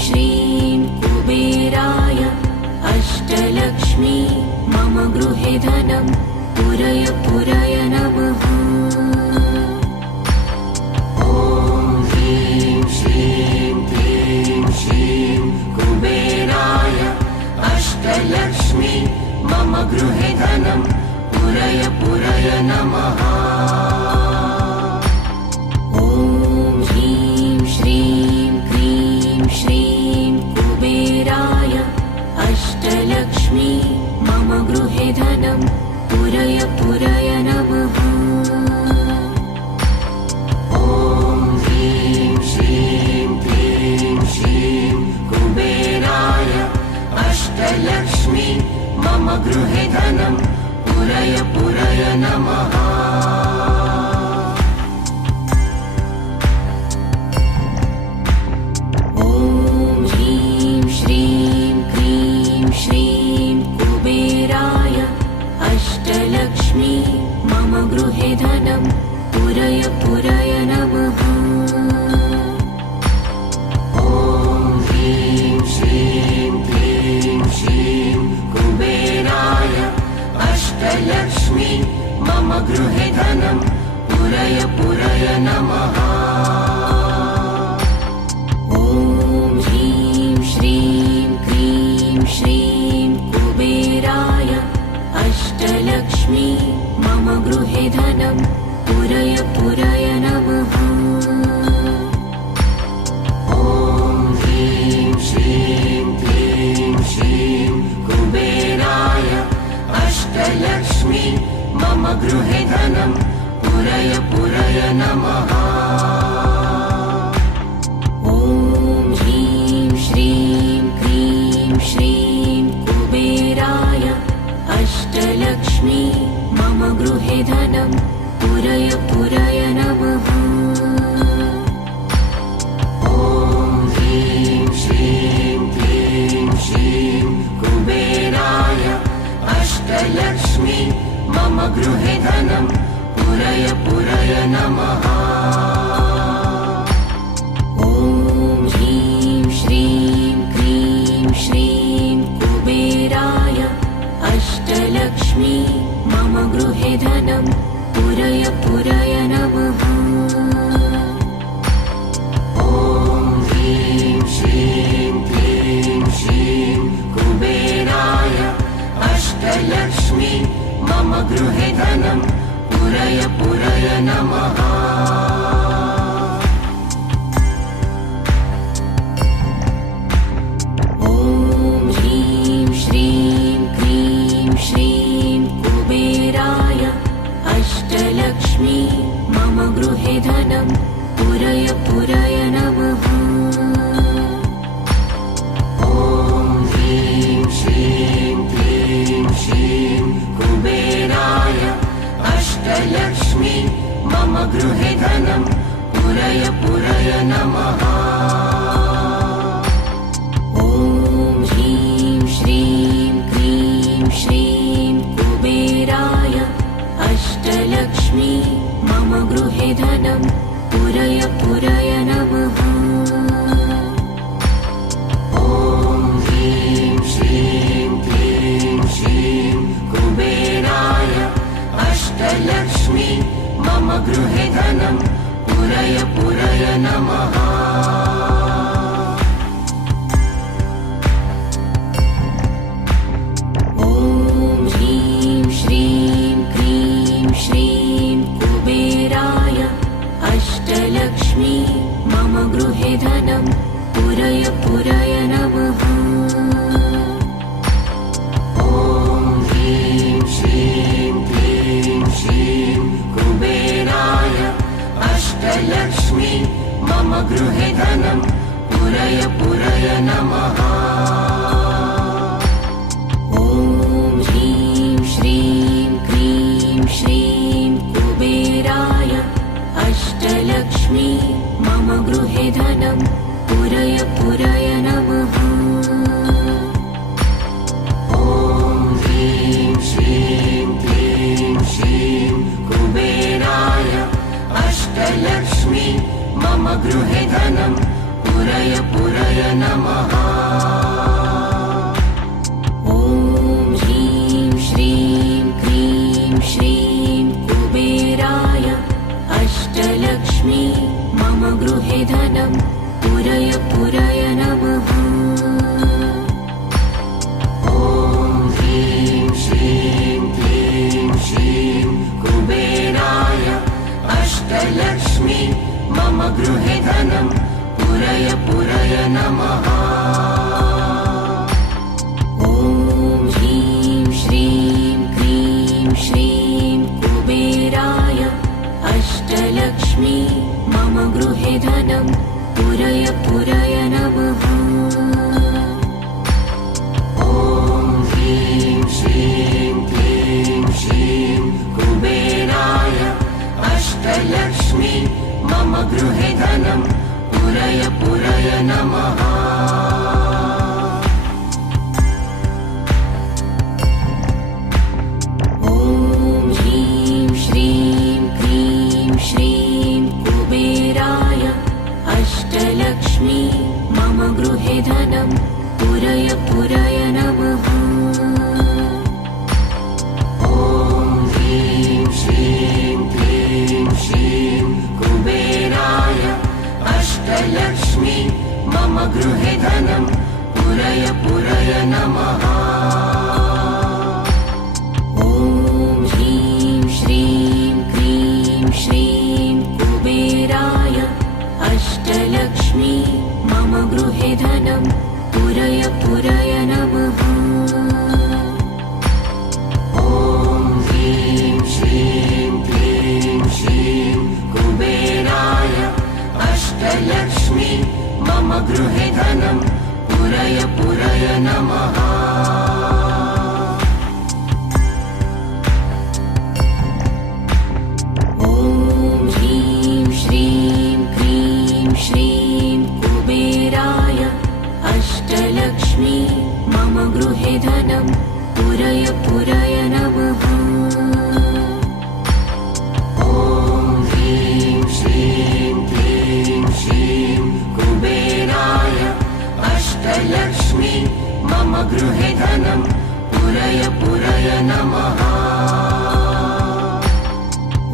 श्रीं कुबेराय अष्टलक्ष्मी मम गृहे धनं पुरय पुरय नमः। ॐ ह्रीं श्रीं क्लीं श्रीं कुबेराय अष्टलक्ष्मी मम गृहे धनं पुरय पुरय नमः। ॐ ह्रीं श्रीं क्लीं श्रीं कुबेराय अष्टलक्ष्मी मम गृहे धनं पुरय पुरय नमः। ॐ ह्रीं श्रीं क्लीं श्रीं कुबेराय अष्टलक्ष्मी मम गृहे धनं पुरय पुरय नमः। ॐ ह्रीं श्रीं क्लीं श्रीं कुबेराय अष्टलक्ष्मी मम गृहे धनं पुरय पुरय नमः। ॐ ह्रीं श्रीं क्लीं श्रीं कुबेराय अष्टलक्ष्मी मम गृहे धनं पुरय पुरय नमः। ॐ ह्रीं श्रीं क्लीं श्रीं कुबेराय अष्टलक्ष्मी मम गृहे धनं पुरय पुरय नमः। ॐ ह्रीं श्रीं क्लीं श्रीं कुबेराय अष्टलक्ष्मी मम गृहे धनं पुरय पुरय नमः। ॐ ह्रीं श्रीं क्लीं श्रीं कुबेराय अष्टलक्ष्मी मम गृहे धनं पुरय पुरय नमः। ॐ ह्रीं श्रीं क्लीं श्रीं कुबेराय अष्टलक्ष्मी मम गृहे धनं पुरय पुरय नमः। ॐ ह्रीं श्रीं क्लीं श्रीं कुबेराय अष्टलक्ष्मी मम गृहे धनं पुरय पुरय नमः। ॐ ह्रीं श्रीं क्लीं श्रीं कुबेराय अष्टलक्ष्मी मम गृहे धनं पुरय पुरय नमः। ॐ ह्रीं श्रीं क्लीं श्रीं कुबेराय अष्टलक्ष्मी मम गृहे धनं पुरय पुरय नमः। ॐ ह्रीं श्रीं क्लीं श्रीं कुबेराय अष्टलक्ष्मी मम गृहे धनं पुरय पुरय नमः। ॐ ह्रीं श्रीं क्लीं श्रीं कुबेराय अष्टलक्ष्मी मम गृहे धनं पुरय पुरय नमः। ॐ ह्रीं श्रीं क्लीं श्रीं कुबेराय अष्टलक्ष्मी मम गृहे धनं पुरय पुरय नमः। ॐ ह्रीं श्रीं क्लीं श्रीं कुबेराय अष्टलक्ष्मी मम गृहे धनं पुरय पुरय नमः। ॐ ह्रीं श्रीं क्लीं श्रीं कुबेराय अष्टलक्ष्मी मम गृहे धनं पुरय पुरय नमः। ॐ ह्रीं श्रीं क्लीं श्रीं कुबेराय अष्टलक्ष्मी मम गृहे धनं पुरय पुरय नमः। ॐ ह्रीं श्रीं क्लीं श्रीं कुबेराय अष्टलक्ष्मी मम गृहे धनं पुरय पुरय नमः। ॐ ह्रीं श्रीं क्रीं श्रीं कुबेराय अष्टलक्ष्मी मम गृहे धनं पुरय पुरय नमः। ॐ ह्रीं श्रीं क्लीं श्रीं कुबेराय अष्टलक्ष्मी मम गृहे धनं पुरय पुरय नमः। ॐ ह्रीं श्रीं क्रीं श्रीं कुबेराय अष्टलक्ष्मी मम गृहे धनं पुरय पुरय नमः। ॐ ह्रीं श्रीं क्लीं श्रीं कुबेराय अष्टलक्ष्मी मम गृहे धनं पुरय पुरय नमः। ॐ ह्रीं श्रीं क्रीं श्रीं कुबेराय अष्टलक्ष्मी मम गृहे धनं पुरय पुरय नमः। ॐ ह्रीं श्रीं क्लीं श्रीं कुबेराय अष्टलक्ष्मी मम गृहे धनं पुरय पुरय नमः। ॐ ह्रीं श्रीं क्रीं श्रीं कुबेराय अष्टलक्ष्मी मम गृहे धनं पुरय पुरय नमः। ॐ ह्रीं श्रीं क्लीं श्रीं कुबेराय अष्टलक्ष्मी मम गृहे धनं पुरय पुरय नमः। ॐ ह्रीं श्रीं क्रीं श्रीं कुबेराय अष्टलक्ष्मी मम गृहे धनं पुरय पुरय नमः। ॐ ह्रीं श्रीं क्लीं श्रीं कुबेराय अष्टलक्ष्मी मम गृहे धनं पुरय पुरय नमः।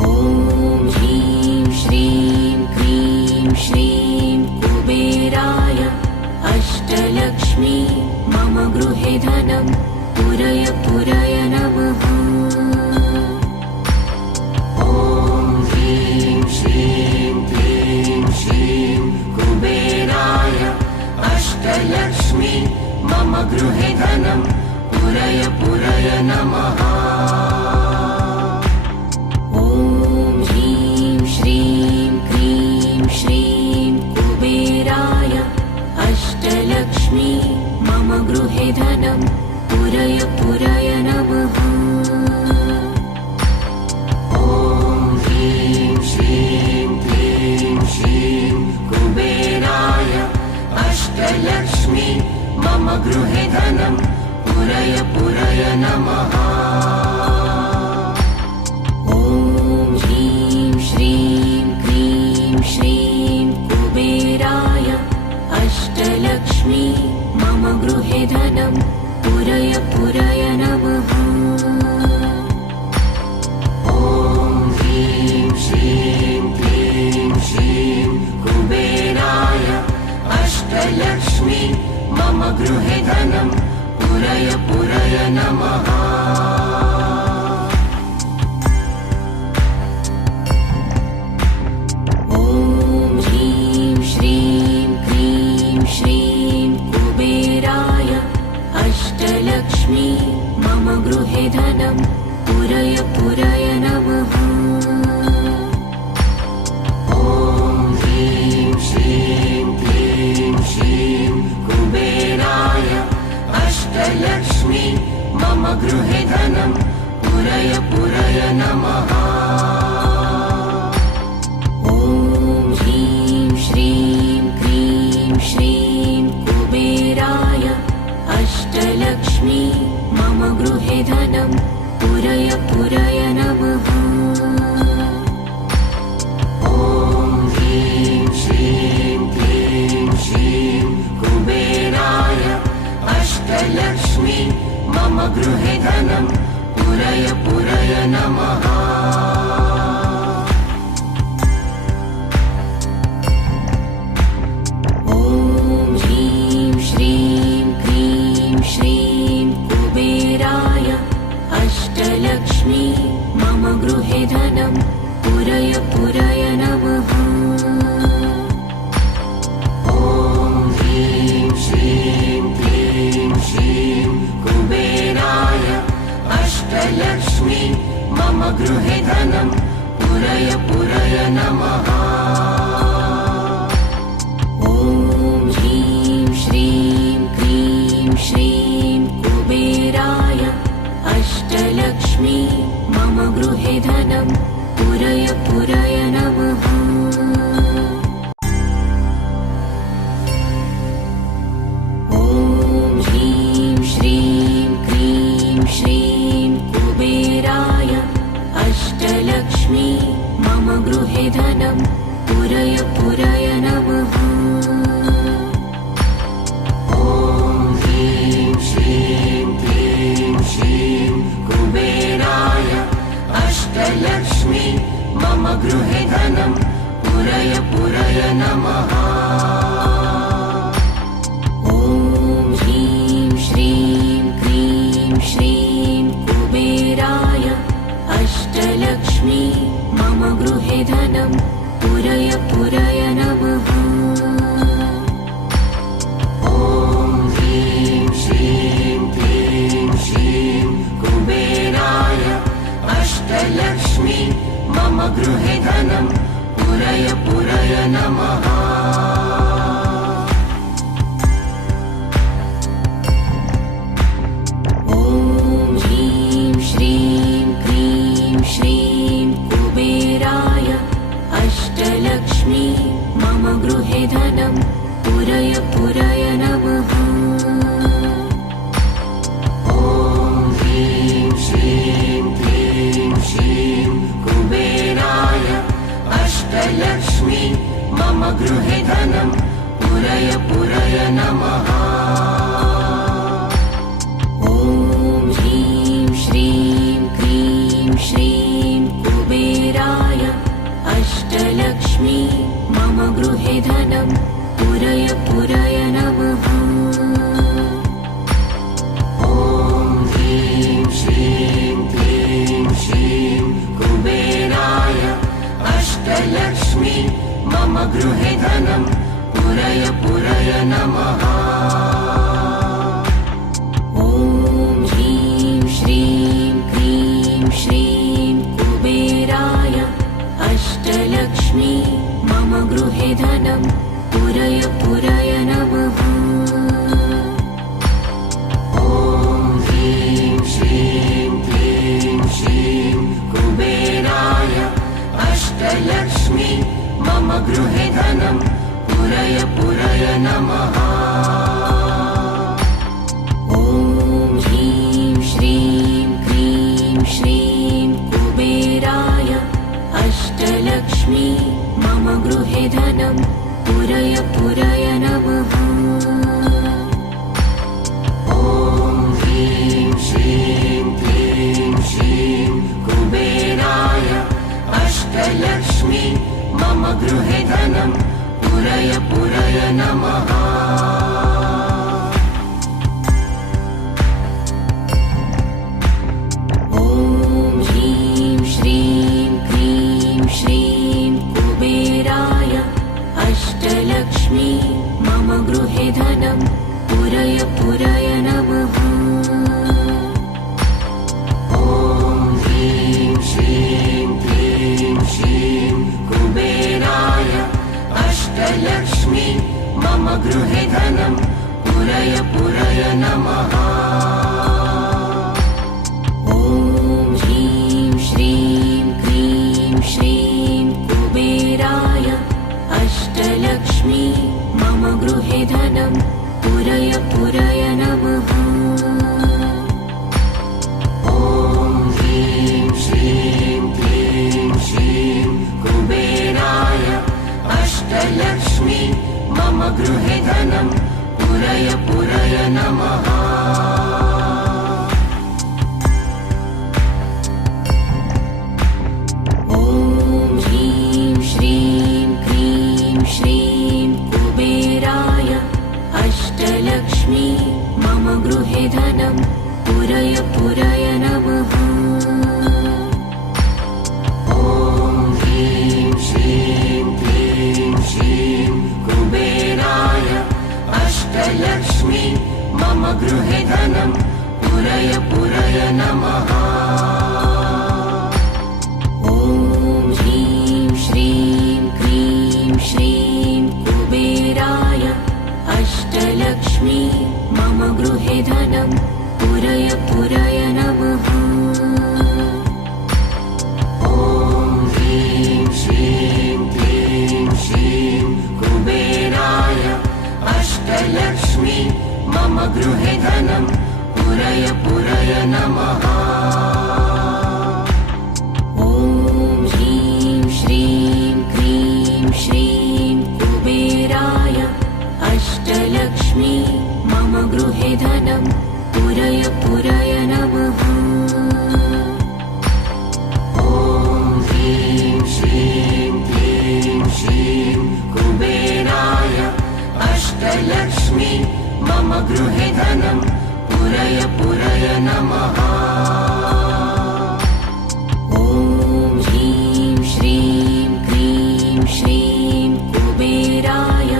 ॐ ह्रीं श्रीं क्रीं श्रीं कुबेराय अष्टलक्ष्मी मम गृहे धनं पुरय पुरय नमः। ॐ ह्रीं श्रीं क्लीं श्रीं कुबेराय अष्टलक्ष्मी मम गृहे धनं पुरय पुरय नमः। ॐ ह्रीं श्रीं क्रीं श्रीं कुबेराय अष्टलक्ष्मी मम गृहे धनं पुरय पुरय नमः। ॐ ह्रीं श्रीं क्लीं श्रीं कुबेराय अष्टलक्ष्मी मम गृहे धनं पुरय पुरय नमः। ॐ ह्रीं श्रीं क्रीं श्रीं कुबेराय अष्टलक्ष्मी मम गृहे धनं पुरय पुरय नमः। ॐ ह्रीं श्रीं क्लीं श्रीं कुबेराय अष्टलक्ष्मी मम गृहे धनं पुरय पुरय नमः। गृहे धनं पुरय पुरय नमः। ॐ ह्रीं श्रीं क्लीं श्रीं कुबेराय अष्टलक्ष्मी मम गृहे धनं पुरय पुरय नमः। ॐ ह्रीं श्रीं क्लीं श्रीं कुबेराय अष्टलक्ष्मी मम गृहे धनं पुरय पुरय नमः। ॐ ह्रीं श्रीं क्लीं श्रीं कुबेराय अष्टलक्ष्मी मम गृहे धनं पुरय पुरय नमः। ॐ ह्रीं श्रीं क्लीं श्रीं कुबेराय अष्टलक्ष्मी मम गृहे धनं पुरय पुरय नमः। ॐ ह्रीं श्रीं क्लीं श्रीं कुबेराय अष्टलक्ष्मी मम गृहे धनं पुरय पुरय नमः। ॐ ह्रीं श्रीं क्लीं श्रीं कुबेराय अष्टलक्ष्मी मम गृहे धनं पुरय पुरय नमः। ॐ ह्रीं श्रीं क्लीं श्रीं कुबेराय अष्टलक्ष्मी मम गृहे धनं पुरय पुरय नमः। ॐ ह्रीं श्रीं क्लीं श्रीं कुबेराय अष्टलक्ष्मी मम गृहे धनं पुरय पुरय नमः। ॐ ह्रीं श्रीं क्लीं श्रीं कुबेराय अष्टलक्ष्मी मम गृहे धनं पुरय पुरय नमः। ॐ ह्रीं श्रीं क्लीं श्रीं कुबेराय अष्टलक्ष्मी मम गृहे धनं पुरय पुरय नमः। ॐ ह्रीं श्रीं क्लीं श्रीं कुबेराय अष्टलक्ष्मी मम गृहे धनं पुरय पुरय नमः। ॐ ह्रीं श्रीं क्लीं श्रीं कुबेराय अष्टलक्ष्मी मम गृहे धनं पुरय पुरय नमः। ॐ ह्रीं श्रीं क्लीं श्रीं कुबेराय अष्टलक्ष्मी मम गृहे धनं पुरय पुरय नमः। ॐ ह्रीं श्रीं क्लीं श्रीं कुबेराय अष्टलक्ष्मी मम गृहे धनं पुरय पुरय नमः। ॐ ह्रीं श्रीं क्लीं श्रीं कुबेराय अष्टलक्ष्मी मम गृहे धनं पुरय पुरय नमः। ॐ ह्रीं श्रीं क्लीं श्रीं कुबेराय अष्टलक्ष्मी मम गृहे धनं पुरय पुरय नमः। ॐ ह्रीं श्रीं क्लीं श्रीं कुबेराय अष्टलक्ष्मी मम गृहे धनं पुरय पुरय नमः। ॐ ह्रीं श्रीं क्लीं श्रीं कुबेराय अष्टलक्ष्मी मम गृहे धनं पुरय पुरय नमः। ॐ ह्रीं श्रीं क्लीं श्रीं कुबेराय अष्टलक्ष्मी मम गृहे धनं पुरय पुरय नमः। गृहे धनं पुरय पुरय नमः। ॐ ह्रीं श्रीं क्रीं श्रीं कुबेराय अष्टलक्ष्मी मम गृहे धनं पुरय पुरय नमः। ॐ ह्रीं श्रीं क्रीं श्रीं कुबेराय अष्टलक्ष्मी मम गृहे धनं पुरय पुरय नमः। ॐ ह्रीं श्रीं क्रीं श्रीं कुबेराय अष्टलक्ष्मी मम गृहे धनं पुरय पुरय नमः। ॐ ह्रीं श्रीं क्रीं श्रीं कुबेराय अष्टलक्ष्मी मम गृहे धनं पुरय पुरय नमः। ॐ ह्रीं श्रीं क्रीं श्रीं कुबेराय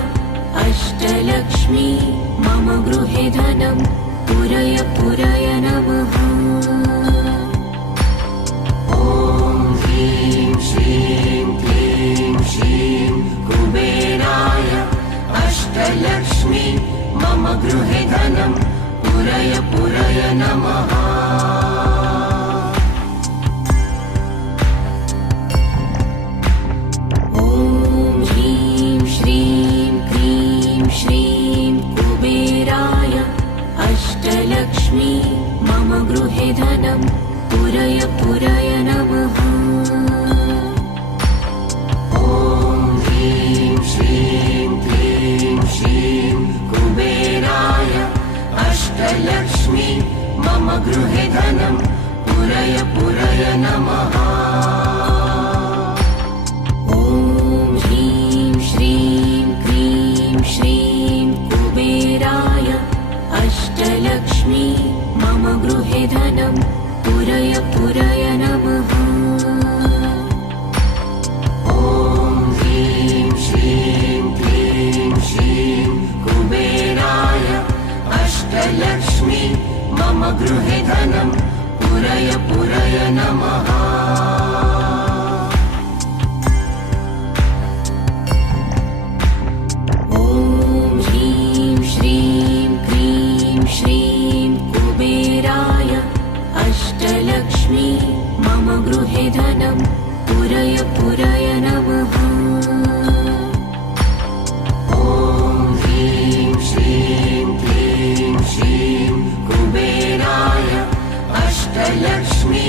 अष्टलक्ष्मी मम गृहे धनं पुरय पुरय नमः। ॐ ह्रीं श्रीं क्रीं श्रीं कुबेराय अष्टलक्ष्मी मम गृहे धनं पुरय पुरय नमः। ॐ ह्रीं श्रीं क्रीं श्रीं कुबेराय अष्टलक्ष्मी मम गृहे धनं पुरय पुरय नमः। ॐ ह्रीं श्रीं क्रीं श्रीं कुबेराय अष्टलक्ष्मी मम गृहे धनं पुरय पुरय नमः। ॐ ह्रीं श्रीं क्रीं श्रीं कुबेराय अष्टलक्ष्मी मम गृहे धनं पुरय पुरय नमः। ॐ ह्रीं श्रीं क्रीं श्रीं कुबेराय अष्टलक्ष्मी मम गृहे धनं पुरय पुरय नमः। ॐ ह्रीं श्रीं क्रीं श्रीं कुबेराय अष्टलक्ष्मी मम गृहे धनं पुरय पुरय नमः। ॐ ह्रीं श्रीं क्रीं श्रीं कुबेराय अष्टलक्ष्मी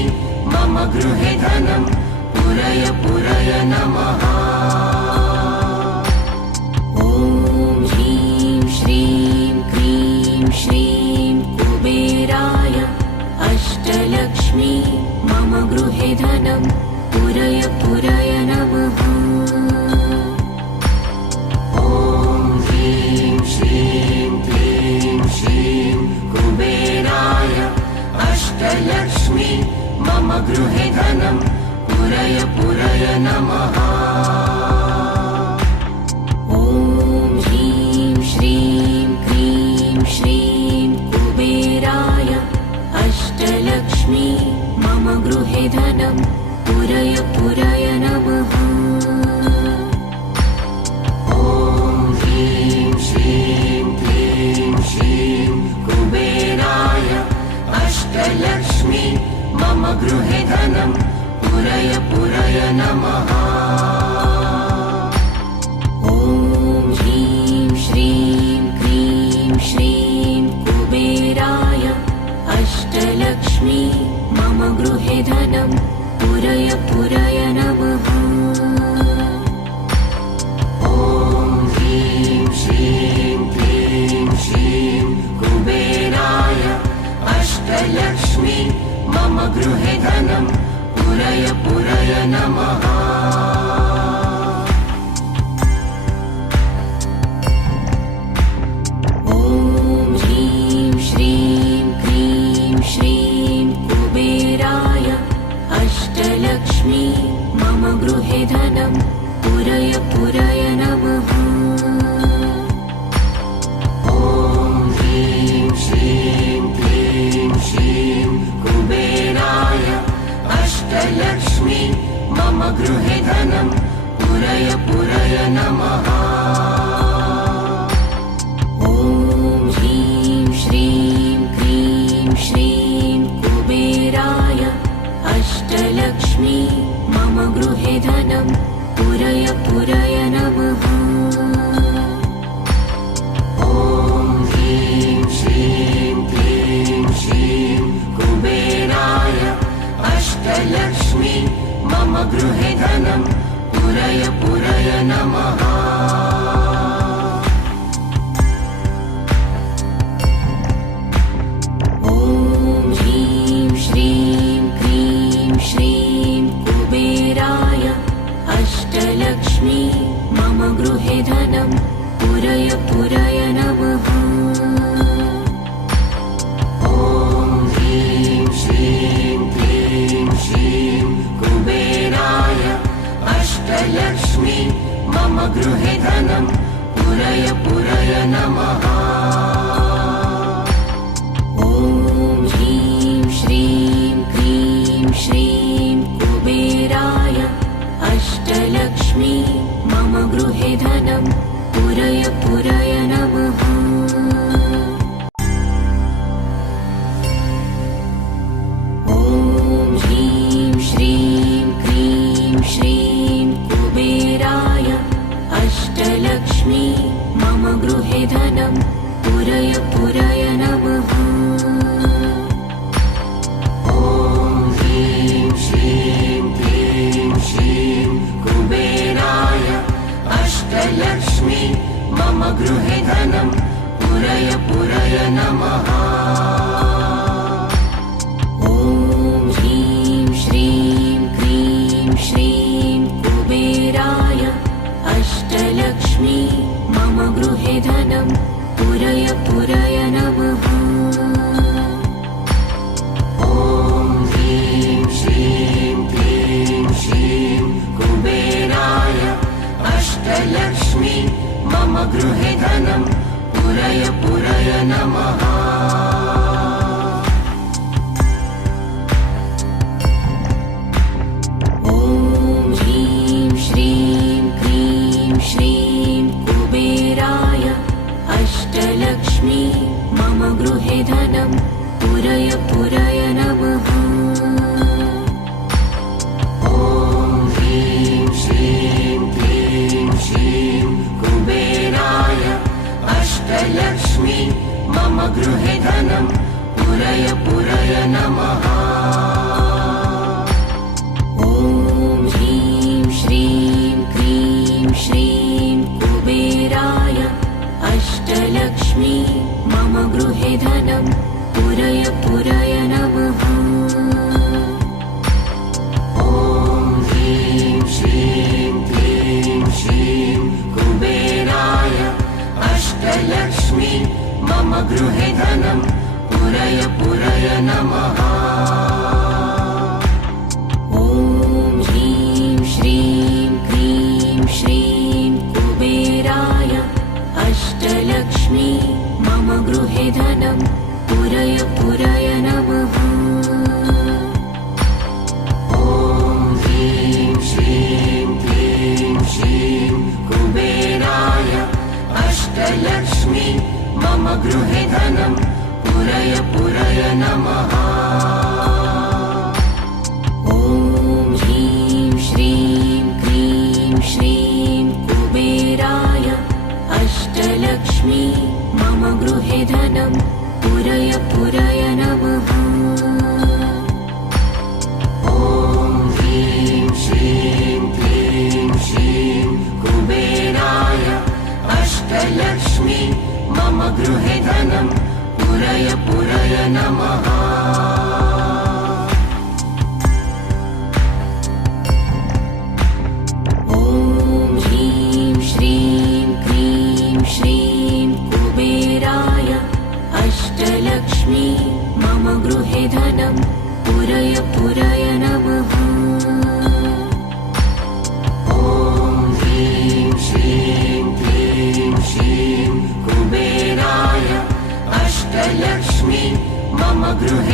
मम गृहे धनं पुरय पुरय नमः। ॐ ह्रीं श्रीं क्रीं श्रीं कुबेराय अष्टलक्ष्मी मम गृहे धनं पुरय पुरय नमः। ॐ ह्रीं श्रीं क्रीं श्रीं कुबेराय अष्टलक्ष्मी मम गृहे धनं पुरय पुरय नमः। ॐ ह्रीं श्रीं क्रीं श्रीं कुबेराय अष्टलक्ष्मी मम गृहे धनं पुरय पुरय नमः। ॐ ह्रीं श्रीं क्रीं श्रीं कुबेराय अष्टलक्ष्मी मम गृहे धनं पुरय पुरय नमः। ॐ ह्रीं श्रीं क्रीं श्रीं कुबेराय अष्टलक्ष्मी मम गृहे धनं पुरय पुरय नमः। ॐ ह्रीं श्रीं क्रीं श्रीं कुबेराय अष्टलक्ष्मी मम गृहे धनं पुरय पुरय नमः। ॐ ह्रीं श्रीं क्रीं श्रीं कुबेराय अष्टलक्ष्मी मम गृहे धनं पुरय पुरय नमः। ॐ ह्रीं श्रीं अष्टलक्ष्मी मम गृहे धनं पुरय पुरय नमः। ॐ ह्रीं श्रीं क्रीं श्रीं कुबेराय अष्टलक्ष्मी मम गृहे धनं पुरय पुरय नमः। ॐ ह्रीं श्रीं क्रीं श्रीं कुबेराय अष्टलक्ष्मी मम गृहे धनं पुरय पुरय नमः। ॐ ह्रीं श्रीं क्रीं श्रीं कुबेराय अष्टलक्ष्मी मम गृहे धनं पुरय पुरय नमः। ॐ ह्रीं श्रीं क्रीं श्रीं कुबेराय अष्टलक्ष्मी मम गृहे धनं पुरय पुरय नमः। ॐ ह्रीं श्रीं क्रीं श्रीं कुबेराय अष्टलक्ष्मी मम गृहे धनं पुरय पुरय नमः। ॐ ह्रीं श्रीं क्रीं श्रीं कुबेराय अष्टलक्ष्मी मम गृहे धनं पुरय पुरय नमः। ॐ ह्रीं श्रीं क्रीं श्रीं कुबेराय अष्टलक्ष्मी मम गृहे धनं पुरय पुरय नमः। ॐ ह्रीं श्रीं क्रीं श्रीं कुबेराय अष्टलक्ष्मी मम गृहे धनं पुरय पुरय नमः। ॐ ह्रीं श्रीं क्रीं श्रीं कुबेराय अष्टलक्ष्मी मम गृहे धनं पुरय पुरय नमः। ॐ ह्रीं श्रीं क्रीं श्रीं कुबेराय अष्टलक्ष्मी मम गृहे धनं पुरय पुरय नमः। ॐ ह्रीं श्रीं क्रीं श्रीं कुबेराय अष्टलक्ष्मी मम गृहे धनं पुरय पुरय नमः। ॐ ह्रीं श्रीं क्रीं श्रीं कुबेराय अष्टलक्ष्मी मम गृहे धनं पुरय पुरय नमः। ॐ ह्रीं श्रीं क्रीं श्रीं कुबेराय अष्टलक्ष्मी मम गृहे धनं पुरय पुरय नमः। ॐ ह्रीं श्रीं क्रीं श्रीं कुबेराय अष्टलक्ष्मी मम गृहे धनं पुरय पुरय नमः। ॐ ह्रीं श्रीं क्रीं श्रीं कुबेराय अष्टलक्ष्मी मम गृहे धनं पुरय पुरय नमः। ॐ ह्रीं श्रीं क्रीं श्रीं कुबेराय अष्टलक्ष्मी मम गृहे धनं पुरय पुरय नमः। ॐ ह्रीं श्रीं क्रीं श्रीं कुबेराय अष्टलक्ष्मी मम गृहे धनं पुरय पुरय नमः। ॐ ह्रीं श्रीं क्रीं श्रीं कुबेराय अष्टलक्ष्मी मम गृहे धनं पुरय पुरय नमः। ॐ ह्रीं श्रीं क्रीं श्रीं कुबेराय अष्टलक्ष्मी मम गृहे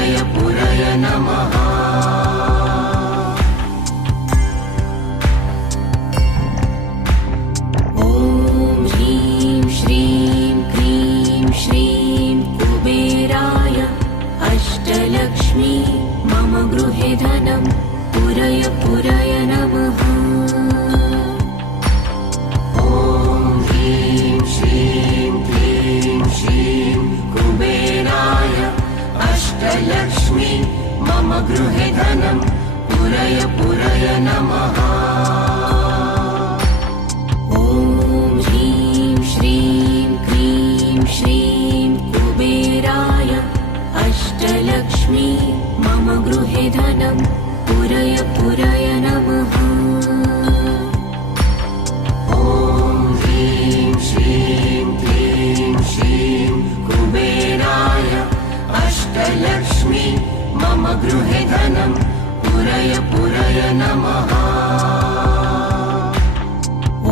पुरय पुरय नमः। ॐ ह्रीं श्रीं क्रीं श्रीं कुबेराय अष्टलक्ष्मी मम गृहे धनं पुरय पुरय नमः। ॐ ह्रीं श्रीं क्लीं श्रीं कुबेराय अष्टलक्ष्मी मम गृहे धनं पुरय पुरय नमः। ॐ ह्रीं श्रीं क्रीं श्रीं कुबेराय अष्टलक्ष्मी मम गृहे धनं पुरय पुरय नमः। ॐ ह्रीं श्रीं क्लीं श्रीं कुबेराय अष्टलक्ष्मी मम गृहे धनं पुरय पुरय नमः।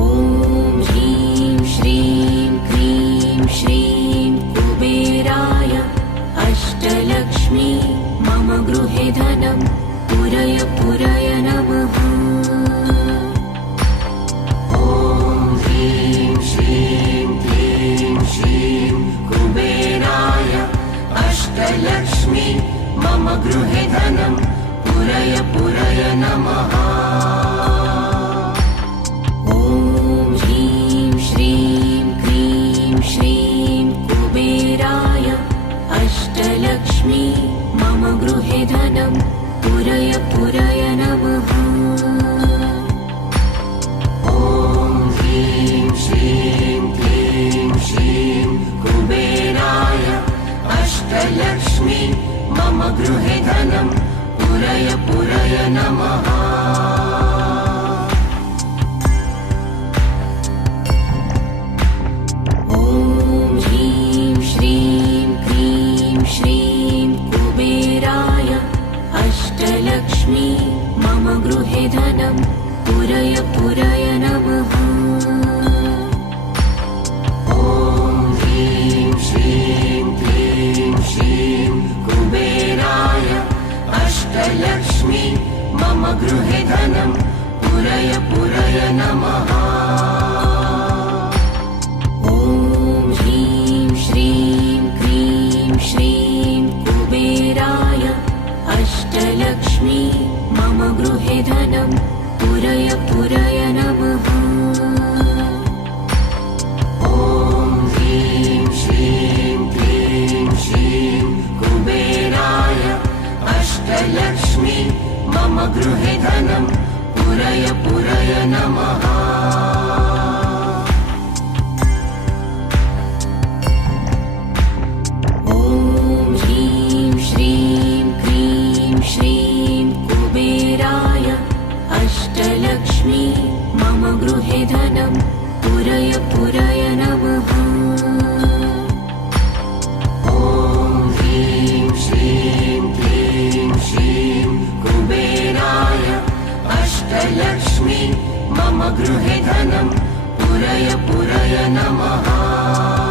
ॐ ह्रीं श्रीं क्रीं श्रीं कुबेराय अष्टलक्ष्मी मम गृहे धनं पुरय पुरय नमः। ॐ ह्रीं श्रीं क्लीं श्रीं कुबेराय अष्टलक्ष्मी मम गृहे धनं पुरय पुरय नमः। ॐ ह्रीं श्रीं क्रीं श्रीं कुबेराय अष्टलक्ष्मी मम गृहे धनं पुरय पुरय नमः। ॐ ह्रीं श्रीं क्लीं श्रीं कुबेराय अष्टलक्ष्मी मम गृहे धनं पुरय पुरय नमः। ॐ ह्रीं श्रीं क्रीं श्रीं कुबेराय अष्टलक्ष्मी मम गृहे धनं पुरय पुरय नमः। ॐ ह्रीं श्रीं क्लीं श्रीं कुबेराय अष्टलक्ष्मी मम गृहे धनं पुरय पुरय नमः। ॐ ह्रीं श्रीं क्रीं श्रीं कुबेराय अष्टलक्ष्मी मम गृहे धनं पुरय पुरय नमः। ॐ ह्रीं श्रीं क्लीं श्रीं कुबेराय अष्टलक्ष्मी मम गृहे धनं पुरय पुरय नमः। ॐ ह्रीं श्रीं क्रीं श्रीं कुबेराय अष्टलक्ष्मी मम गृहे धनं पुरय पुरय नमः। ॐ ह्रीं श्रीं क्लीं श्रीं कुबेराय अष्टलक्ष्मी मम गृहे धनं पुरय पुरय नमः।